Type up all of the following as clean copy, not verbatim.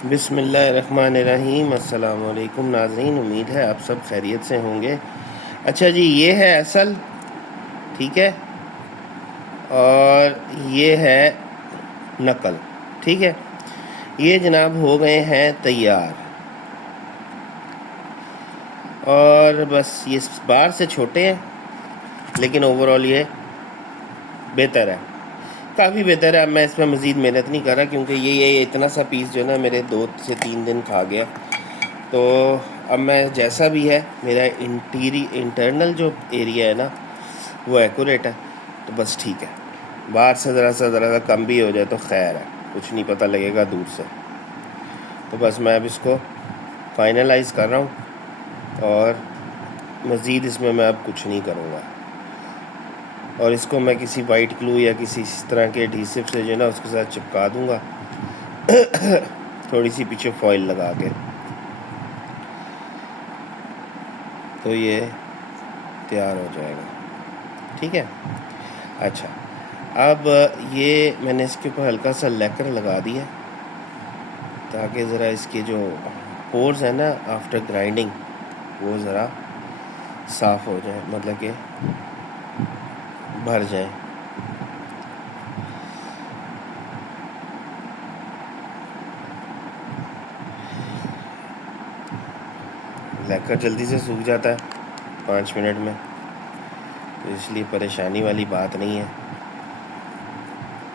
बिस्मिल्लाहिर्रहमानिर्रहीम। अस्सलाम वालेकुम नाज़रीन, उम्मीद है आप सब खैरियत से होंगे। अच्छा जी, ये है असल, ठीक है, और ये है नकल, ठीक है। ये जनाब हो गए हैं तैयार, और बस ये बाहर से छोटे हैं लेकिन ओवरऑल ये बेहतर है, काफ़ी बेहतर है। अब मैं इसमें मज़ीद मेहनत नहीं कर रहा क्योंकि ये इतना सा पीस जो है ना मेरे 2 से 3 दिन खा गया। तो अब मैं जैसा भी है, मेरा इंटरनल जो एरिया है ना वो एक्यूरेट है, तो बस ठीक है। बाहर से ज़रा सा कम भी हो जाए तो खैर है, कुछ नहीं पता लगेगा दूर से। तो बस मैं अब इसको फाइनलाइज़ कर रहा हूँ और मज़ीद इसमें मैं अब कुछ नहीं करूँगा। और इसको मैं किसी वाइट ग्लू या किसी इस तरह के एडहेसिव से जो है ना उसके साथ चिपका दूँगा थोड़ी सी पीछे फॉइल लगा के, तो ये तैयार हो जाएगा, ठीक है। अच्छा, अब ये मैंने इसके ऊपर हल्का सा लेकर लगा दिया ताकि ज़रा इसके जो पोर्स हैं ना आफ्टर ग्राइंडिंग वो ज़रा साफ़ हो जाए, मतलब कि भर जाए। लेकर जल्दी से सूख जाता है 5 मिनट में, तो इसलिए परेशानी वाली बात नहीं है।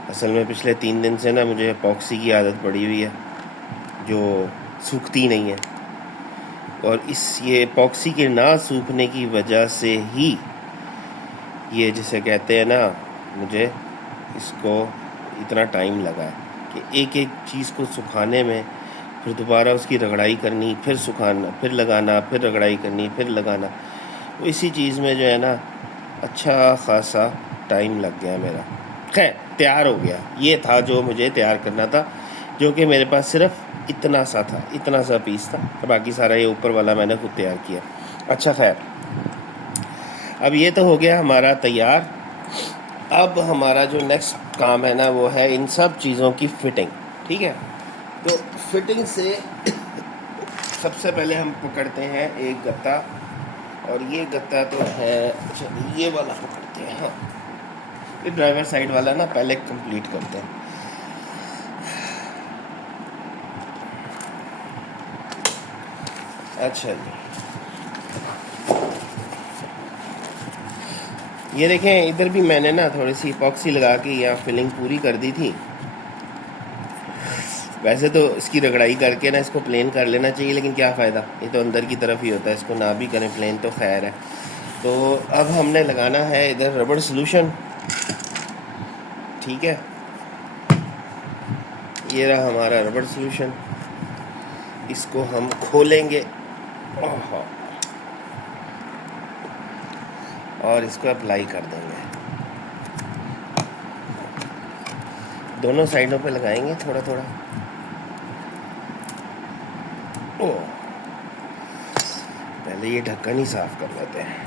असल में पिछले 3 दिन से ना मुझे एपॉक्सी की आदत पड़ी हुई है जो सूखती नहीं है, और ये एपॉक्सी के ना सूखने की वजह से ही ये जिसे कहते हैं ना, मुझे इसको इतना टाइम लगा है कि एक एक चीज़ को सुखाने में, फिर दोबारा उसकी रगड़ाई करनी, फिर सुखाना, फिर लगाना, फिर रगड़ाई करनी, फिर लगाना, तो इसी चीज़ में जो है ना अच्छा खासा टाइम लग गया मेरा। खैर तैयार हो गया, ये था जो मुझे तैयार करना था, जो कि मेरे पास सिर्फ इतना सा था, इतना सा पीस था, बाकी सारा ये ऊपर वाला मैंने खुद तैयार किया। अच्छा खैर, अब ये तो हो गया हमारा तैयार। अब हमारा जो नेक्स्ट काम है ना वो है इन सब चीज़ों की फ़िटिंग, ठीक है। तो फिटिंग से सबसे पहले हम पकड़ते हैं एक गत्ता, और ये गत्ता तो है, चलिए ये वाला पकड़ते हैं। हाँ, ये ड्राइवर साइड वाला ना पहले कंप्लीट करते हैं। अच्छा जी, ये देखें, इधर भी मैंने ना थोड़ी सी इपॉक्सी लगा के यहाँ फिलिंग पूरी कर दी थी। वैसे तो इसकी रगड़ाई करके ना इसको प्लेन कर लेना चाहिए, लेकिन क्या फ़ायदा, ये तो अंदर की तरफ ही होता है, इसको ना भी करें प्लेन तो खैर है। तो अब हमने लगाना है इधर रबड़ सॉल्यूशन, ठीक है। ये रहा हमारा रबड़ सॉल्यूशन, इसको हम खोलेंगे और इसको अप्लाई कर देंगे, दोनों साइडों पे लगाएंगे थोड़ा थोड़ा। पहले ये ढक्कन ही साफ कर लेते हैं।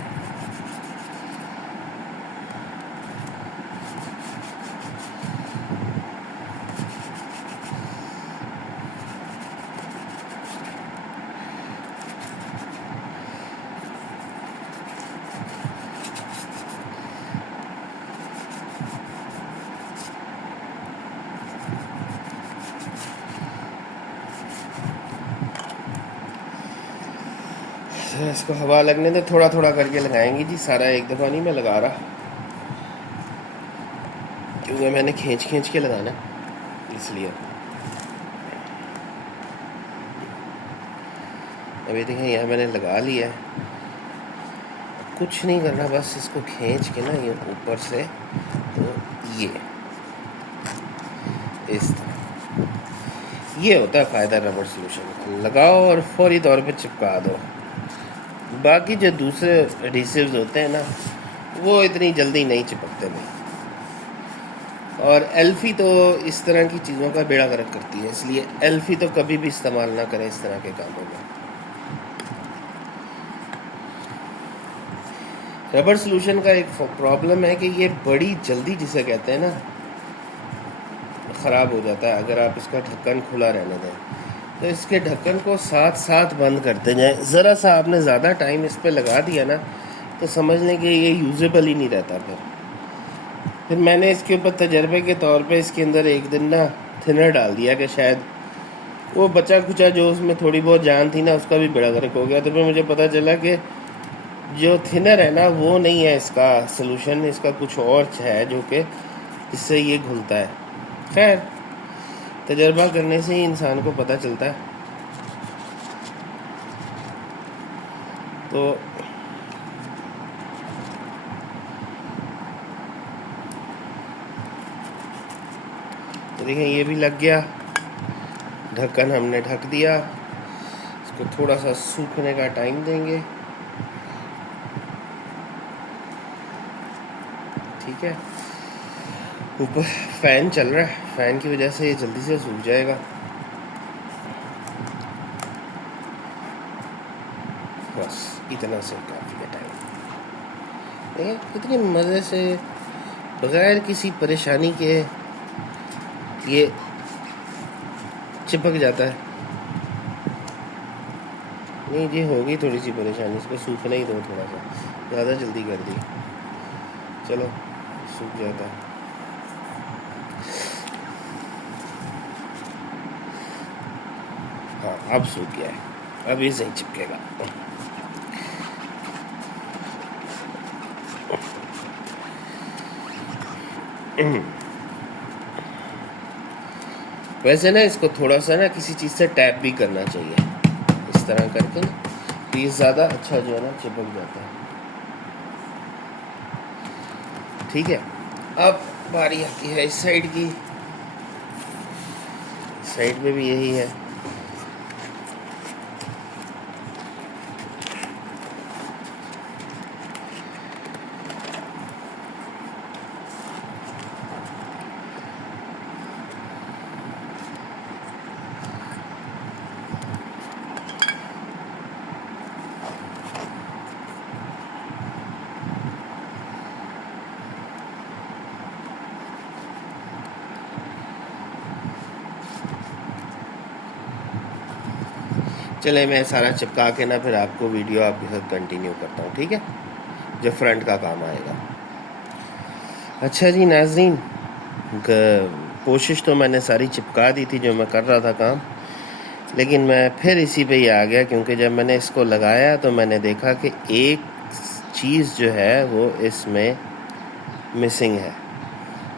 इसको हवा लगने दे, थोड़ा थोड़ा करके लगाएंगे जी, सारा एक दफ़ा नहीं मैं लगा रहा, क्योंकि मैंने खींच खींच के लगाना इसलिए। अभी देखें यहाँ मैंने लगा लिया है, कुछ नहीं करना, बस इसको खींच के ना ये ऊपर से, तो ये इस तरह, ये होता है फ़ायदा रबड़ सॉल्यूशन, लगाओ और फौरी तौर पे चिपका दो। बाकी जो दूसरे एडहेसिव्स होते हैं ना वो इतनी जल्दी नहीं चिपकते भाई, और एल्फी तो इस तरह की चीज़ों का बेड़ा गर्क करती है, इसलिए एल्फी तो कभी भी इस्तेमाल ना करें इस तरह के कामों में। रबड़ सॉल्यूशन का एक प्रॉब्लम है कि ये बड़ी जल्दी, जिसे कहते हैं ना, ख़राब हो जाता है अगर आप इसका ढक्कन खुला रहने दें। तो इसके ढक्कन को साथ साथ बंद करते जाएं। ज़रा सा आपने ज़्यादा टाइम इस पर लगा दिया ना तो समझ लें कि ये यूजेबल ही नहीं रहता। फिर मैंने इसके ऊपर तजर्बे के तौर पे इसके अंदर एक दिन ना थिनर डाल दिया कि शायद वो बचा कुचा जो उसमें थोड़ी बहुत जान थी ना उसका भी बेड़ा गर्क हो गया। तो फिर मुझे पता चला कि जो थिनर है ना वो नहीं है इसका सलूशन, इसका कुछ और है जो कि इससे ये घुलता है। खैर, तजर्बा करने से ही इंसान को पता चलता है। तो देखिए ये भी लग गया, ढक्कन हमने ढक दिया। इसको थोड़ा सा सूखने का टाइम देंगे। ठीक है, ऊपर फैन चल रहा है, फैन की वजह से ये जल्दी से सूख जाएगा। बस इतना से काफ़ी है टाइम। इतनी मज़े से बगैर किसी परेशानी के ये चिपक जाता है। नहीं जी, होगी थोड़ी सी परेशानी, इसको सूखने ही दो थोड़ा सा, ज़्यादा जल्दी कर दी। चलो सूख जाता है। हाँ अब सूख गया है, अब ये सही चिपकेगा। वैसे ना इसको थोड़ा सा ना किसी चीज़ से टैप भी करना चाहिए, इस तरह करके ना, तो ये ज़्यादा अच्छा जो है ना चिपक जाता है। ठीक है, अब बारी आती है इस साइड की। साइड में भी यही है। चले मैं सारा चिपका के ना फिर आपको वीडियो आपके साथ कंटिन्यू करता हूँ। ठीक है, जो फ्रंट का काम आएगा। अच्छा जी नाज़रीन, कोशिश तो मैंने सारी चिपका दी थी जो मैं कर रहा था काम, लेकिन मैं फिर इसी पे ही आ गया क्योंकि जब मैंने इसको लगाया तो मैंने देखा कि एक चीज़ जो है वो इसमें मिसिंग है।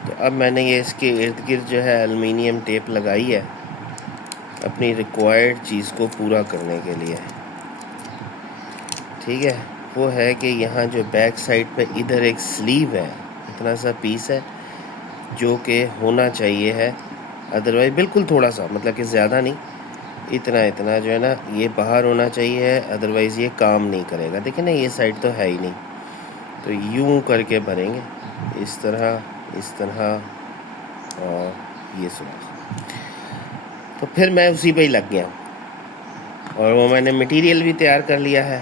तो अब मैंने ये इसके इर्द गिर्द जो है एलुमिनियम टेप लगाई है अपनी रिक्वायर्ड चीज़ को पूरा करने के लिए। ठीक है, वो है कि यहाँ जो बैक साइड पे इधर एक स्लीव है, इतना सा पीस है जो कि होना चाहिए है, अदरवाइज बिल्कुल थोड़ा सा, मतलब कि ज़्यादा नहीं, इतना जो है ना ये बाहर होना चाहिए है, अदरवाइज़ ये काम नहीं करेगा। देखिए ना ये साइड तो है ही नहीं, तो यूं करके भरेंगे इस तरह और ये सुराख। तो फिर मैं उसी पे ही लग गया और वो मैंने मटेरियल भी तैयार कर लिया है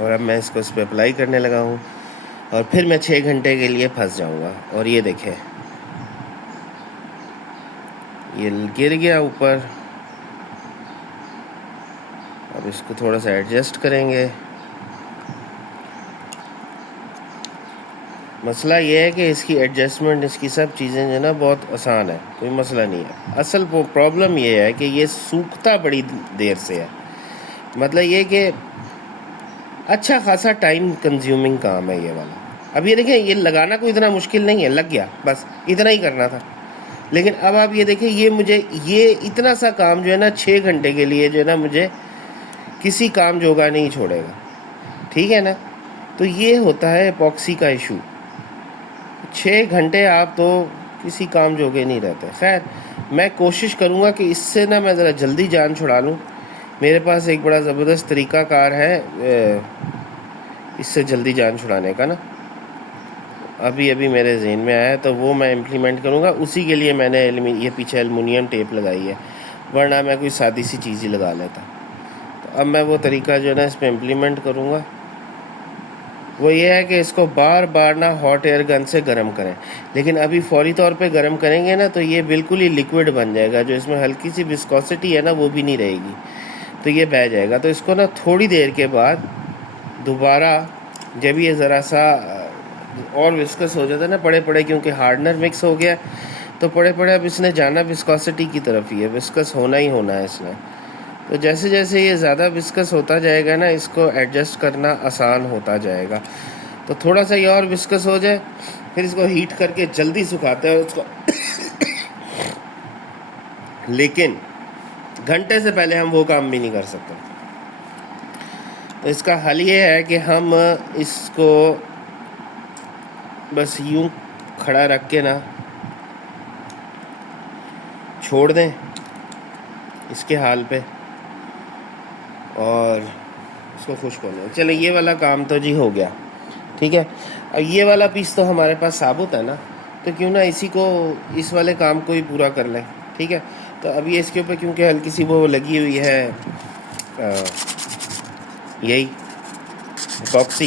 और अब मैं इसको इस पर अप्लाई करने लगा हूँ और फिर मैं 6 घंटे के लिए फंस जाऊँगा। और ये देखें ये गिर गया ऊपर। अब इसको थोड़ा सा एडजस्ट करेंगे। मसला ये है कि इसकी एडजस्टमेंट, इसकी सब चीज़ें जो ना बहुत आसान है, कोई मसला नहीं है। असल प्रॉब्लम ये है कि ये सूखता बड़ी देर से है, मतलब ये कि अच्छा खासा टाइम कंज्यूमिंग काम है ये वाला। अब ये देखें, ये लगाना कोई इतना मुश्किल नहीं है, लग गया, बस इतना ही करना था। लेकिन अब आप ये देखें, ये मुझे ये इतना सा काम जो है ना 6 घंटे के लिए जो है ना मुझे किसी काम जोगा नहीं छोड़ेगा। ठीक है ना, तो ये होता है एपॉक्सी का इशू। 6 घंटे आप तो किसी काम जोगे नहीं रहते। खैर, मैं कोशिश करूँगा कि इससे ना मैं ज़रा जल्दी जान छुड़ा लूँ। मेरे पास एक बड़ा ज़बरदस्त तरीक़ाकार है इससे जल्दी जान छुड़ाने का ना, अभी मेरे जहन में आया, तो वो मैं इम्प्लीमेंट करूँगा। उसी के लिए मैंने ये पीछे एलुमिनियम टेप लगाई है, वरना मैं कोई सादी सी चीज़ ही लगा लेता। तो अब मैं वो तरीका जो है ना इस पर इम्प्लीमेंट करूँगा वो ये है कि इसको बार बार ना हॉट एयर गन से गर्म करें, लेकिन अभी फौरी तौर पे गर्म करेंगे ना तो ये बिल्कुल ही लिक्विड बन जाएगा, जो इसमें हल्की सी विस्कोसिटी है ना वो भी नहीं रहेगी, तो ये बह जाएगा। तो इसको ना थोड़ी देर के बाद दोबारा, जब ये ज़रा सा और विस्कस हो जाता है ना पड़े पड़े, क्योंकि हार्डनर मिक्स हो गया तो पड़े पड़े अब इसने जाना विस्कोसिटी की तरफ ही है, विस्कस होना ही होना है इसने। तो जैसे जैसे ये ज़्यादा विस्कस होता जाएगा ना, इसको एडजस्ट करना आसान होता जाएगा। तो थोड़ा सा ये और विस्कस हो जाए, फिर इसको हीट करके जल्दी सुखाते हैं उसको लेकिन घंटे से पहले हम वो काम भी नहीं कर सकते। तो इसका हल ये है कि हम इसको बस यूं खड़ा रख के ना छोड़ दें इसके हाल पे और इसको खुश्क होने दें। चलो ये वाला काम तो जी हो गया, ठीक है। अब ये वाला पीस तो हमारे पास साबुत है ना, तो क्यों ना इसी को, इस वाले काम को ही पूरा कर लें, ठीक है। तो अब ये इसके ऊपर क्योंकि हल्की सी वो लगी हुई है यही एपॉक्सी,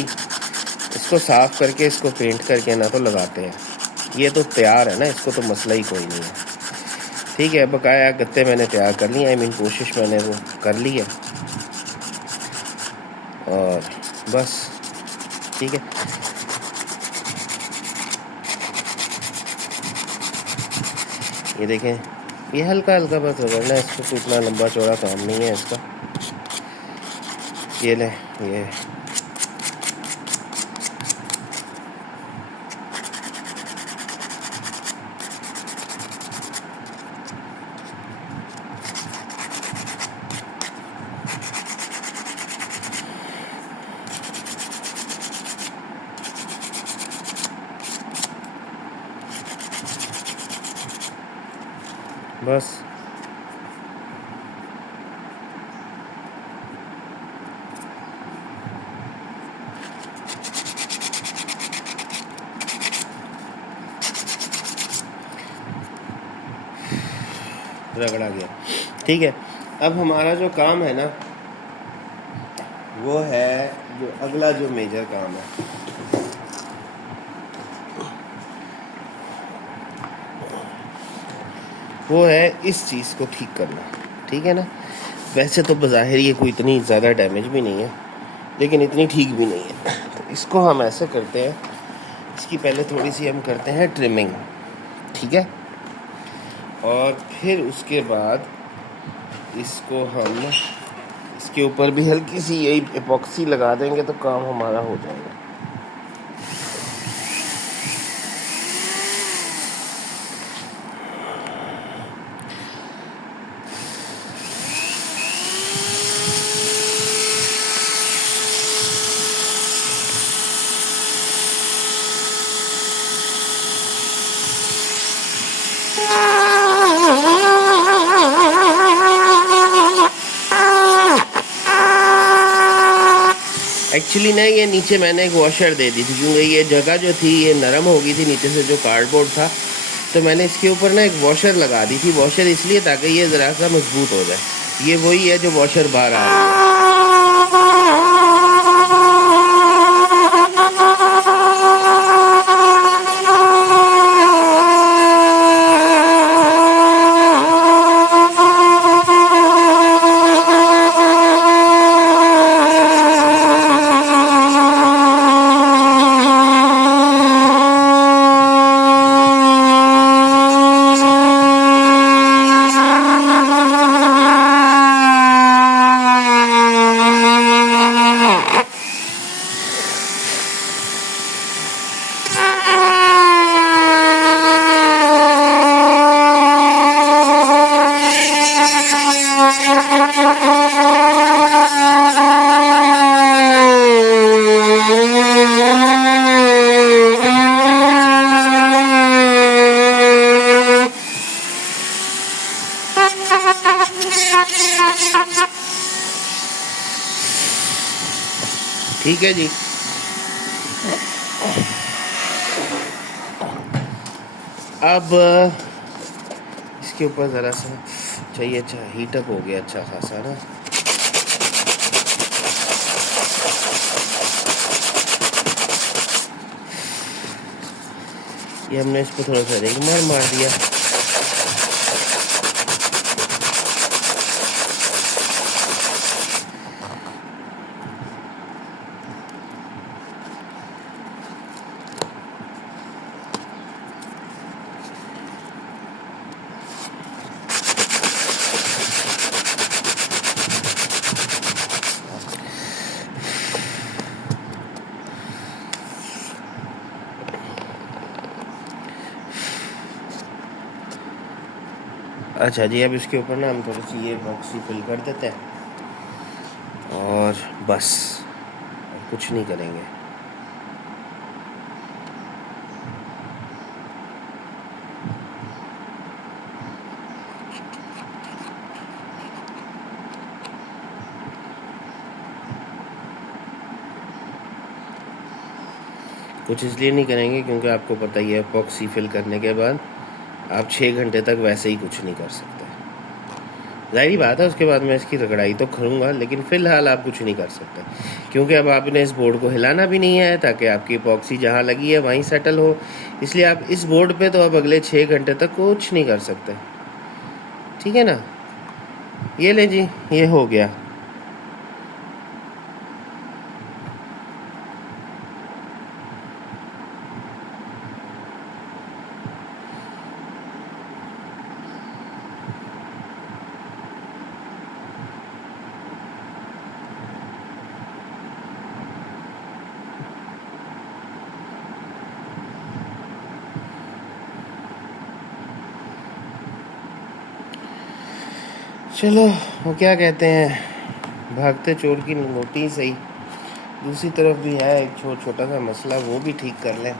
इसको साफ़ करके इसको पेंट करके ना तो लगाते हैं। ये तो तैयार है ना, इसको तो मसला ही कोई नहीं है, ठीक है। बकाया गत्ते मैंने तैयार कर लिए, आई मीन कोशिश मैंने वो कर ली है और बस, ठीक है। ये देखें, ये हल्का हल्का बस रगड़ना है इसको, इतना लंबा चौड़ा काम नहीं है इसका। ये लें, ये बस रगड़ा गया, ठीक है। अब हमारा जो काम है ना वो है, जो अगला जो मेजर काम है वो है इस चीज़ को ठीक करना, ठीक है ना। वैसे तो बज़ाहिर ये कोई इतनी ज़्यादा डैमेज भी नहीं है, लेकिन इतनी ठीक भी नहीं है। तो इसको हम ऐसे करते हैं, इसकी पहले थोड़ी सी हम करते हैं ट्रिमिंग, ठीक है। और फिर उसके बाद इसको हम इसके ऊपर भी हल्की सी यही एपॉक्सी लगा देंगे तो काम हमारा हो जाएगा। एक्चुअली ना ये नीचे मैंने एक वॉशर दे दी थी, क्योंकि ये जगह जो थी ये नरम हो गई थी नीचे से, जो कार्डबोर्ड था, तो मैंने इसके ऊपर ना एक वॉशर लगा दी थी। वॉशर इसलिए ताकि ये ज़रा सा मजबूत हो जाए। ये वही है जो वॉशर बाहर आ रहा है। ठीक है जी। अब इसके ऊपर ज़रा सा चाहिए, अच्छा हीटअप हो गया अच्छा खासा ना। ये हमने इसको थोड़ा सा रेगमार मार दिया। अच्छा जी, अब इसके ऊपर ना हम थोड़ी सी ये बॉक्सी फिल कर देते हैं और बस कुछ नहीं करेंगे। कुछ इसलिए नहीं करेंगे क्योंकि आपको पता ही है बॉक्सी फिल करने के बाद आप 6 घंटे तक वैसे ही कुछ नहीं कर सकते। ज़ाहिर बात है उसके बाद मैं इसकी रगड़ाई तो करूँगा, लेकिन फ़िलहाल आप कुछ नहीं कर सकते क्योंकि अब आपने इस बोर्ड को हिलाना भी नहीं है ताकि आपकी एपॉक्सी जहाँ लगी है वहीं सेटल हो। इसलिए आप इस बोर्ड पे तो अब अगले 6 घंटे तक कुछ नहीं कर सकते। ठीक है ना। ये ले जी, ये हो गया। चलो, वो क्या कहते हैं, भागते चोर की नोटी सही। दूसरी तरफ भी है एक छोटा सा मसला, वो भी ठीक कर लें।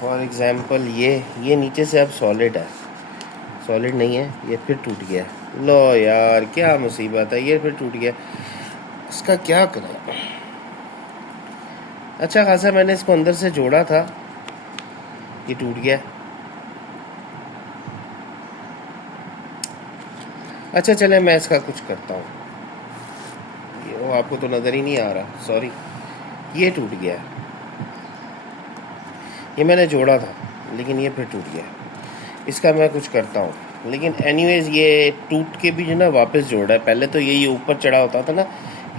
फॉर एग्ज़ाम्पल ये नीचे से अब सॉलिड है, सॉलिड नहीं है, ये फिर टूट गया। लो यार क्या मुसीबत है, ये फिर टूट गया। इसका क्या करें। अच्छा खासा मैंने इसको अंदर से जोड़ा था, ये टूट गया। अच्छा चले, मैं इसका कुछ करता हूँ। वो आपको तो नज़र ही नहीं आ रहा, सॉरी। ये टूट गया, ये मैंने जोड़ा था लेकिन ये फिर टूट गया। इसका मैं कुछ करता हूँ, लेकिन एनीवेज ये टूट के भी जो ना वापस जोड़ा है। पहले तो ये ऊपर चढ़ा होता था ना,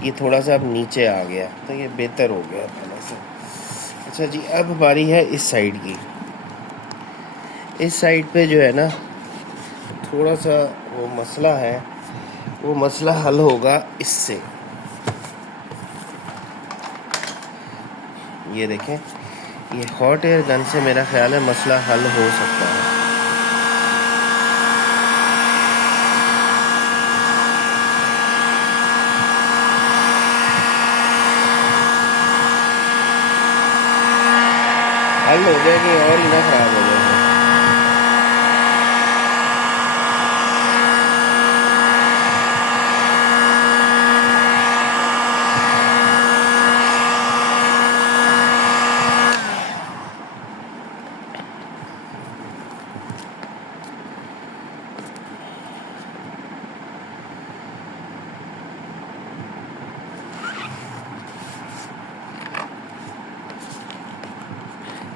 ये थोड़ा सा अब नीचे आ गया, तो ये बेहतर हो गया पहले से। अच्छा जी, अब बारी है इस साइड की। इस साइड पे जो है ना थोड़ा सा वो मसला है, वो मसला हल होगा इससे। ये देखें, ये हॉट एयर गन से मेरा ख्याल है मसला हल हो सकता है। हल हो गया कि और ही ना खराब हो जाए।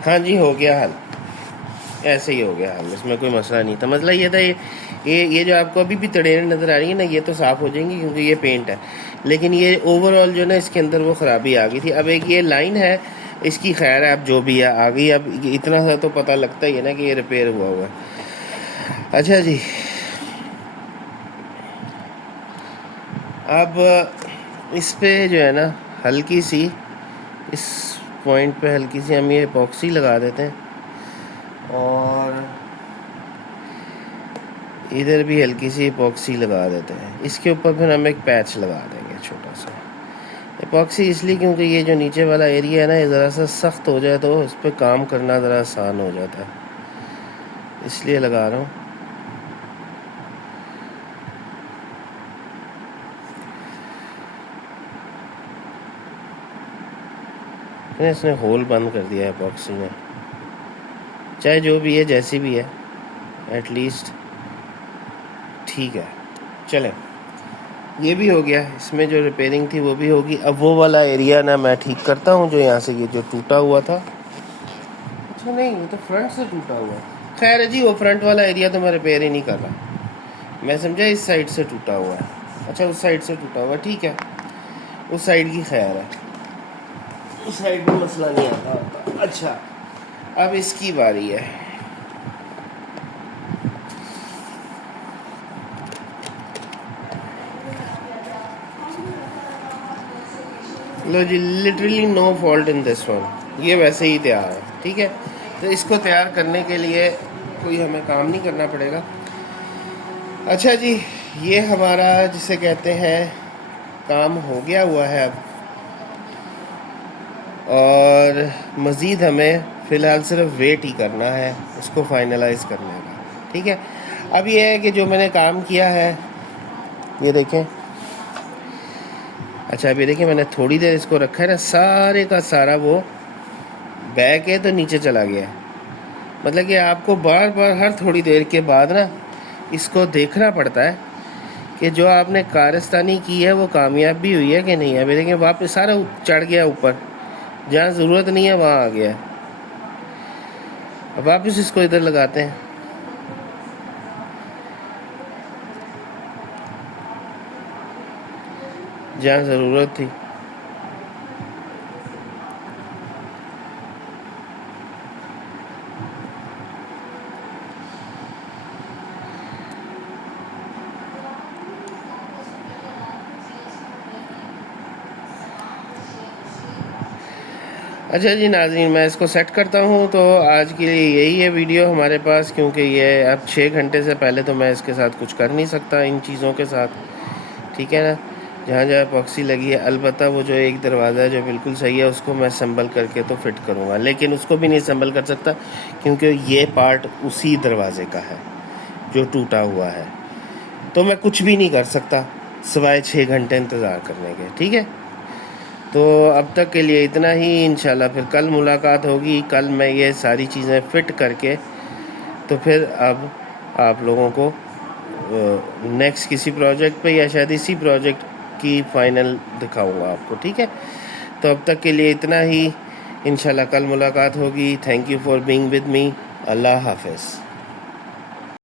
हाँ जी, हो गया हल, ऐसे ही हो गया हल, इसमें कोई मसला नहीं था। मसला ये था, ये जो आपको अभी भी तड़ेरें नज़र आ रही है ना, ये तो साफ़ हो जाएंगी क्योंकि ये पेंट है, लेकिन ये ओवरऑल जो ना इसके अंदर वो ख़राबी आ गई थी। अब एक ये लाइन है इसकी, खैर है अब जो भी है आ गई। अब इतना सा तो पता लगता ही है ना कि ये रिपेयर हुआ हुआ है। अच्छा जी, अब इस पे जो है ना हल्की सी, इस पॉइंट पे हल्की सी हम ये एपॉक्सी लगा देते हैं और इधर भी हल्की सी एपॉक्सी लगा देते हैं। इसके ऊपर फिर हम एक पैच लगा देंगे छोटा सा। एपॉक्सी इसलिए क्योंकि ये जो नीचे वाला एरिया है ना, ये ज़रा सा सख्त हो जाए तो इस पर काम करना ज़रा आसान हो जाता है, इसलिए लगा रहा हूँ। इसने होल बंद कर दिया एपॉक्सी में, चाहे जो भी है जैसी भी है, एटलीस्ट ठीक है। चलें, ये भी हो गया, इसमें जो रिपेयरिंग थी वो भी होगी। अब वो वाला एरिया ना मैं ठीक करता हूँ जो यहाँ से ये जो टूटा हुआ था, अच्छा नहीं, वो तो फ्रंट से टूटा हुआ है। खैर है जी, वो फ्रंट वाला एरिया तो मैं रिपेयर ही नहीं कर रहा, मैं समझा इस साइड से टूटा हुआ है। अच्छा उस साइड से टूटा हुआ है, ठीक है, उस साइड की खैर है, उस साइड में मसला नहीं आता। अच्छा अब इसकी बारी है। लो जी, literally no fault in this one, ये वैसे ही तैयार है, ठीक है। तो इसको तैयार करने के लिए कोई हमें काम नहीं करना पड़ेगा। अच्छा जी, ये हमारा जिसे कहते हैं काम हो गया हुआ है अब, और मज़ीद हमें फ़िलहाल सिर्फ वेट ही करना है उसको फाइनलाइज़ करने का, ठीक है। अब ये है कि जो मैंने काम किया है, ये देखें। अच्छा अभी देखिए, मैंने थोड़ी देर इसको रखा है ना, सारे का सारा वो बैक है तो नीचे चला गया। मतलब कि आपको बार बार हर थोड़ी देर के बाद ना इसको देखना पड़ता है कि जो आपने कारस्तानी की है वो कामयाब भी हुई है कि नहीं। अभी देखिए वापस सारा चढ़ गया ऊपर, जहाँ ज़रूरत नहीं है वहाँ आ गया। अब वापस इसको इधर लगाते हैं। जहाँ ज़रूरत थी। अच्छा जी नाज़रीन, मैं इसको सेट करता हूँ। तो आज के लिए यही है वीडियो हमारे पास, क्योंकि ये अब 6 घंटे से पहले तो मैं इसके साथ कुछ कर नहीं सकता इन चीज़ों के साथ, ठीक है ना। जहाँ जहाँ पॉक्सी लगी है, अलबत्ता वो जो एक दरवाज़ा है जो बिल्कुल सही है उसको मैं संभल करके तो फिट करूँगा, लेकिन उसको भी नहीं संभल कर सकता क्योंकि ये पार्ट उसी दरवाज़े का है जो टूटा हुआ है। तो मैं कुछ भी नहीं कर सकता सिवाय 6 घंटे इंतज़ार करने के, ठीक है। तो अब तक के लिए इतना ही, इंशाल्लाह फिर कल मुलाकात होगी। कल मैं ये सारी चीज़ें फ़िट करके तो फिर अब आप लोगों को नेक्स्ट किसी प्रोजेक्ट पे या शायद इसी प्रोजेक्ट की फ़ाइनल दिखाऊंगा आपको, ठीक है। तो अब तक के लिए इतना ही, इंशाल्लाह कल मुलाकात होगी। Thank you for being with me. अल्लाह हाफ़िज़।